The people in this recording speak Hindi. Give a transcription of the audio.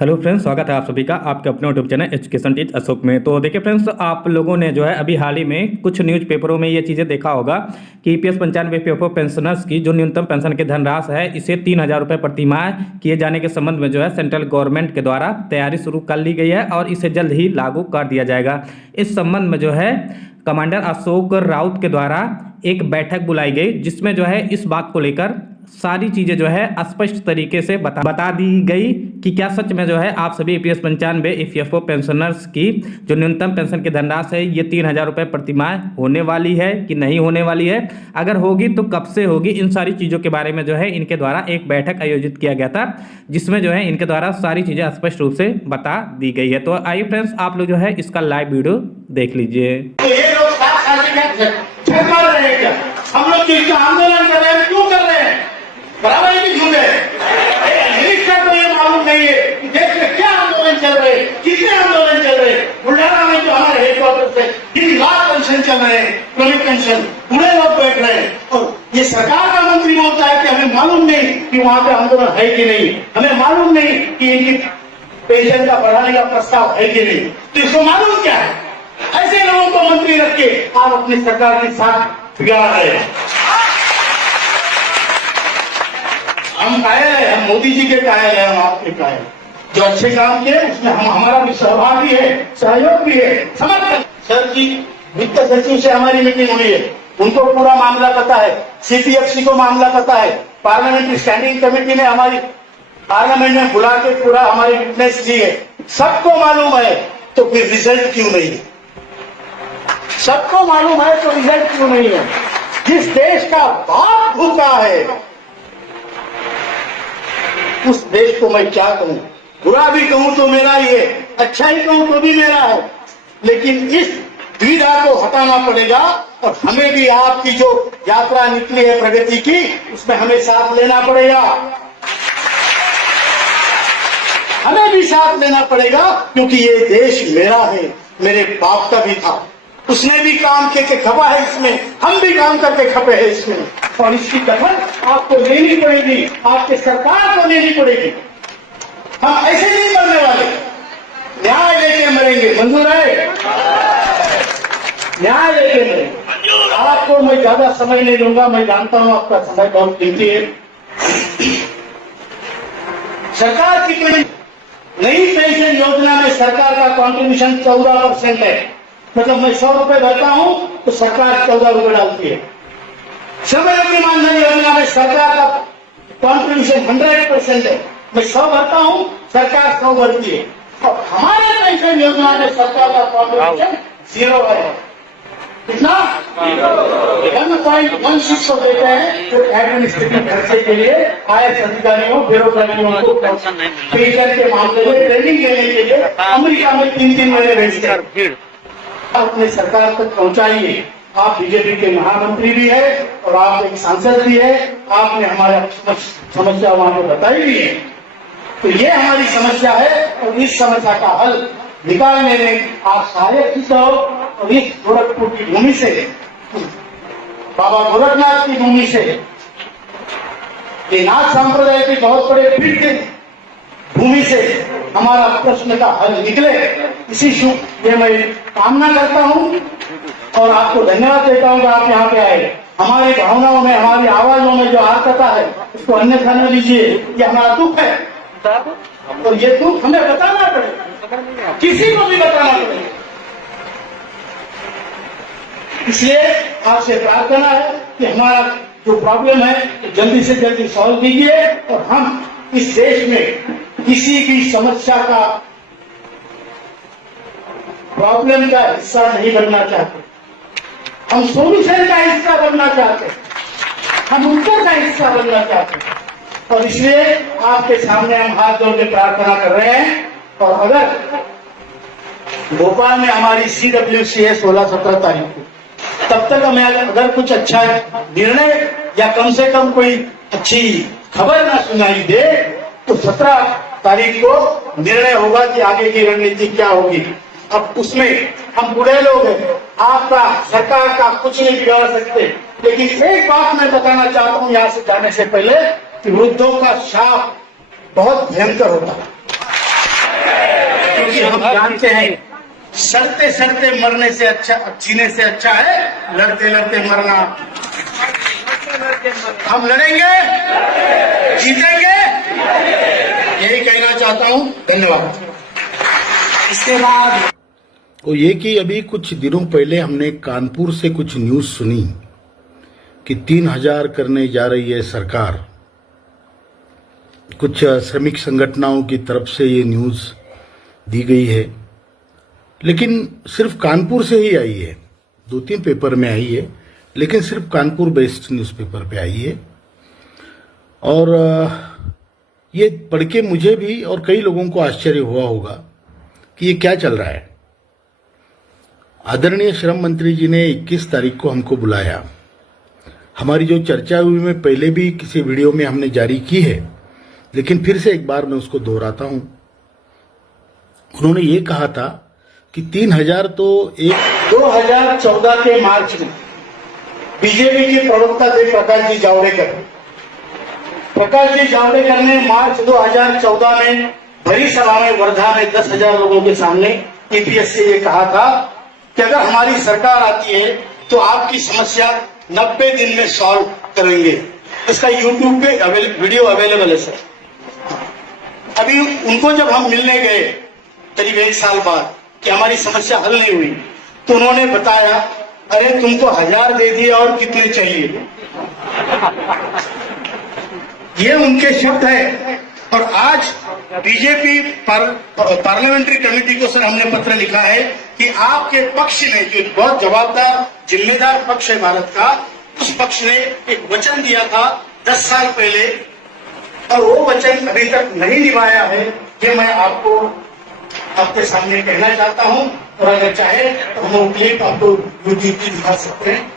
हेलो फ्रेंड्स, स्वागत है आप सभी का आपके अपने YouTube channel education teach Ashok में। तो देखिए फ्रेंड्स, आप लोगों ने जो है अभी हाल ही में कुछ न्यूज़पेपरों में ये चीज़ें देखा होगा कि ईपीएस 95 पीएफओ पेंशनर्स की जो न्यूनतम पेंशन की धनराशि है इसे 3,000 रुपये प्रतिमाह किए जाने के संबंध में जो है सेंट्रल गवर्नमेंट के द्वारा तैयारी शुरू कर ली गई है और इसे जल्द ही लागू कर दिया जाएगा। इस संबंध में जो है कमांडर अशोक राउत के द्वारा एक बैठक बुलाई गई जिसमें जो है इस बात को लेकर सारी चीज़ें जो है स्पष्ट तरीके से बता दी गई कि क्या सच में जो है आप सभी ईपीएस 95 ईपीएफओ पेंशनर्स की जो न्यूनतम पेंशन की धनराशि है ये 3,000 रुपये प्रतिमाह होने वाली है कि नहीं होने वाली है, अगर होगी तो कब से होगी। इन सारी चीज़ों के बारे में जो है इनके द्वारा एक बैठक आयोजित किया गया था जिसमें जो है इनके द्वारा सारी चीज़ें स्पष्ट रूप से बता दी गई है। तो आइए फ्रेंड्स, आप लोग जो है इसका लाइव वीडियो देख लीजिए। हम लोग जिसका आंदोलन कर रहे हैं क्यों कर रहे हैं? बराबर है कि झूठ है? मिनिस्टर को ये मालूम नहीं है कि देश में क्या आंदोलन चल रहे हैं, कितने आंदोलन चल रहे हैं। बुल्ढाना में जो हमारे हेडक्वार्टर से 3 लाख पेंशन चल रहे हैं, क्रॉनिक पेंशन, पूरे लोग बैठ रहे हैं और ये सरकार का मंत्री बोलता है कि हमें मालूम नहीं कि वहां पे आंदोलन है कि नहीं, हमें मालूम नहीं कि इनकी पेंशन का बढ़ाने का प्रस्ताव है कि नहीं। तो इसको मालूम क्या है? ऐसे लोगों को मंत्री रख के आप अपनी सरकार के साथ बिगाड़ रहे हैं। हम कायल है, हम मोदी जी के कायल है, हम आपके कायल। जो अच्छे काम किए उसमें हम हमारा भी सहभाग भी है, सहयोग भी है, समर्थन। सर जी वित्त सचिव से हमारी मीटिंग हुई है, उनको पूरा मामला पता है, सीपीएफसी को मामला पता है, पार्लियामेंट्री स्टैंडिंग कमेटी ने हमारी पार्लियामेंट में बुला के पूरा हमारी विटनेस दी है, सबको मालूम है। तो फिर रिजल्ट क्यों नहीं है? सबको मालूम है तो रिजल्ट क्यों नहीं है? जिस देश का बाप भूखा है उस देश को मैं क्या कहूं? बुरा भी कहूं तो मेरा ही है, अच्छा ही कहूं तो भी मेरा है, लेकिन इस द्विधा को हटाना पड़ेगा और हमें भी आपकी जो यात्रा निकली है प्रगति की उसमें हमें साथ लेना पड़ेगा, हमें भी साथ लेना पड़ेगा क्योंकि ये देश मेरा है, मेरे बाप का भी था, उसने भी काम करके खपा है इसमें, हम भी काम करके खपे हैं इसमें और इसकी दखल आपको लेनी पड़ेगी, आपके सरकार को लेनी पड़ेगी। हम ऐसे नहीं मरने वाले, न्याय लेके मरेंगे। मंजूर है? न्याय लेके मरेंगे। आपको मैं ज्यादा समय नहीं दूंगा, मैं जानता हूं आपका समय बहुत कीमती है। सरकार की नई पेंशन योजना में सरकार का कॉन्ट्रीब्यूशन 14% है, मतलब मैं 100 रुपए भरता हूं तो सरकार 14 रुपए डालती है। श्रमयोगी मानधन योजना में सरकार का कॉन्ट्रीब्यूशन 100% है, मैं 100 भरता हूं, सरकार 100 भरती है। और हमारे पेंशन योजना में सरकार का कॉन्ट्रीब्यूशन 0 है। कितना? 1.16 को देते हैं तो एडमिनिस्ट्रेटिव खर्चे के लिए आईएएस अधिकारियों, ब्यूरोक्रेटियों को पेंशन के मामले में ट्रेनिंग देने के लिए अमेरिका में 3-3 महीने भेजते हैं। अपने सरकार तक पहुंचाइए। आप बीजेपी के महामंत्री भी है और आप एक सांसद भी है, आपने हमारा समस्या वहां पर बताई भी है। तो ये हमारी समस्या है और इस समस्या का हल निकालने में आप सहायक सिद्ध हो और इस गोरखपुर की भूमि से, बाबा गोरखनाथ की भूमि से, ये नाथ संप्रदाय के बहुत बड़े पीठ के भूमि से हमारा प्रश्न का हल निकले, इसी शुभ ये मैं कामना करता हूं और आपको धन्यवाद देता हूं कि आप यहाँ पे आए। हमारी भावनाओं में, हमारी आवाजों में जो आर्तता है उसको अन्यथा न लीजिए, ये हमारा दुख है और ये दुख हमें बताना पड़ेगा, किसी को भी बताना पड़ेगा। इसलिए आपसे प्रार्थना है कि हमारा जो प्रॉब्लम है जल्दी से जल्दी सॉल्व कीजिए और हम इस देश में किसी भी समस्या का, प्रॉब्लम का हिस्सा नहीं बनना चाहते, हम सोल्यूशन का हिस्सा बनना चाहते, हम उत्तर का हिस्सा बनना चाहते और इसलिए आपके सामने हम हाथ जोड़ के प्रार्थना कर रहे हैं। और अगर भोपाल में हमारी CWC है 16-17 तारीख को, तब तक हमें अगर कुछ अच्छा निर्णय या कम से कम कोई अच्छी खबर ना सुनाई दे तो 17 तारीख को निर्णय होगा कि आगे की रणनीति क्या होगी। अब उसमें हम बूढ़े लोग हैं, आपका सरकार का कुछ नहीं बिगाड़ सकते, लेकिन एक बात मैं बताना चाहता हूं यहां से जाने से पहले कि वृद्धों का शाप बहुत भयंकर होता है। क्योंकि हम जानते हैं सड़ते सड़ते मरने से अच्छा, जीने से अच्छा है लड़ते लड़ते मरना। हम लड़ेंगे, जीतेंगे, यही कहना चाहता हूं। धन्यवाद। इसके बाद वो ये कि अभी कुछ दिनों पहले हमने कानपुर से कुछ न्यूज सुनी कि 3000 करने जा रही है सरकार। कुछ श्रमिक संगठनों की तरफ से ये न्यूज दी गई है, लेकिन सिर्फ कानपुर से ही आई है। 2-3 पेपर में आई है, लेकिन सिर्फ कानपुर बेस्ड न्यूज़पेपर पे आई है। और ये पढ़ के मुझे भी और कई लोगों को आश्चर्य हुआ होगा कि ये क्या चल रहा है। आदरणीय श्रम मंत्री जी ने 21 तारीख को हमको बुलाया। हमारी जो चर्चा हुई में पहले भी किसी वीडियो में हमने जारी की है, लेकिन फिर से एक बार मैं उसको दोहराता हूं। उन्होंने ये कहा था कि 3000 तो एक 2014 के मार्च में बीजेपी के प्रवक्ता थे प्रकाश जी जावड़ेकर ने मार्च 2014 में भरी सभा में वर्धा में 10,000 लोगों के सामने ईपीएस से ये कहा था कि अगर हमारी सरकार आती है तो आपकी समस्या 90 दिन में सॉल्व करेंगे। इसका यूट्यूब पे वीडियो अवेलेबल है सर। अभी उनको जब हम मिलने गए करीब 1 साल बाद कि हमारी समस्या हल नहीं हुई, तो उन्होंने बताया अरे तुमको 1000 दे दिए और कितने चाहिए। ये उनके शब्द है। और आज बीजेपी पार्लियामेंट्री कमेटी को सर हमने पत्र लिखा है कि आपके पक्ष ने, जो बहुत जवाबदार जिम्मेदार पक्ष है भारत का, उस पक्ष ने एक वचन दिया था 10 साल पहले, और वो वचन अभी तक नहीं निभाया है। ये मैं आपको आपके सामने कहना चाहता हूं। और अगर चाहे तो हम क्लिप आपको यूट्यूब पे दिखा सकते हैं।